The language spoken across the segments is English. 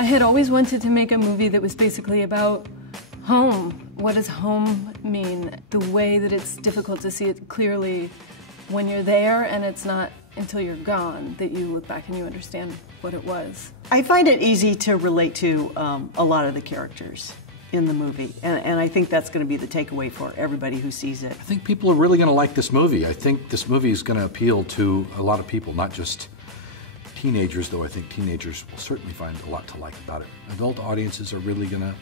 I had always wanted to make a movie that was basically about home. What does home mean? The way that it's difficult to see it clearly when you're there, and it's not until you're gone that you look back and you understand what it was. I find it easy to relate to a lot of the characters in the movie, and I think that's going to be the takeaway for everybody who sees it. I think people are really going to like this movie. I think this movie is going to appeal to a lot of people, not just teenagers, though I think teenagers will certainly find a lot to like about it. Adult audiences are really going to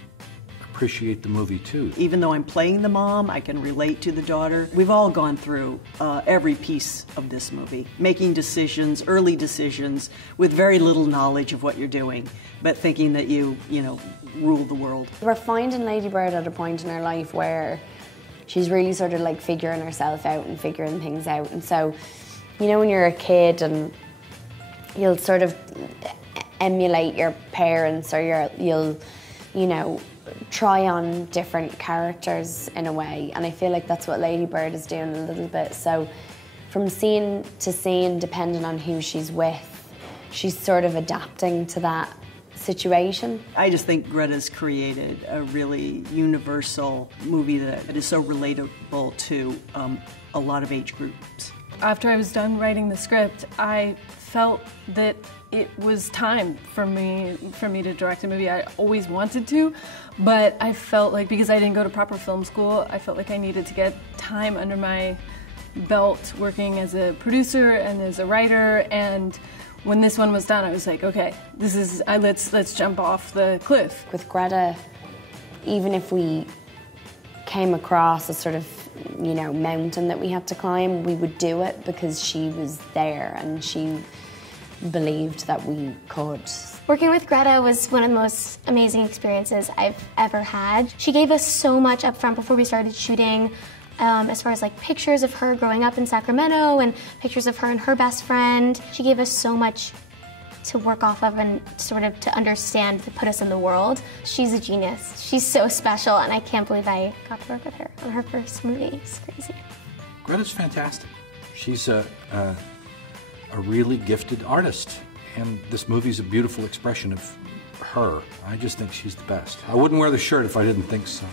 appreciate the movie too. Even though I'm playing the mom, I can relate to the daughter. We've all gone through every piece of this movie, making decisions, early decisions, with very little knowledge of what you're doing, but thinking that you know, rule the world. We're finding Lady Bird at a point in her life where she's really sort of like figuring herself out and figuring things out. And so, you know, when you're a kid and you'll sort of emulate your parents, or you'll, you know, try on different characters in a way, and I feel like that's what Lady Bird is doing a little bit. So from scene to scene, depending on who she's with, she's sort of adapting to that situation. I just think Greta's created a really universal movie that is so relatable to a lot of age groups. After I was done writing the script, I felt that it was time for me to direct a movie. I always wanted to, but I felt like, because I didn't go to proper film school, I felt like I needed to get time under my belt working as a producer and as a writer. And when this one was done, I was like, okay, this is, let's jump off the cliff. With Greta, even if we came across a sort of, you know, mountain that we had to climb, we would do it because she was there and she believed that we could. Working with Greta was one of the most amazing experiences I've ever had. She gave us so much up front before we started shooting, as far as like pictures of her growing up in Sacramento and pictures of her and her best friend. She gave us so much to work off of and sort of to understand, to put us in the world. She's a genius. She's so special, and I can't believe I got to work with her on her first movie. It's crazy. Greta's fantastic. She's a really gifted artist, and this movie's a beautiful expression of her. I just think she's the best. I wouldn't wear the shirt if I didn't think so.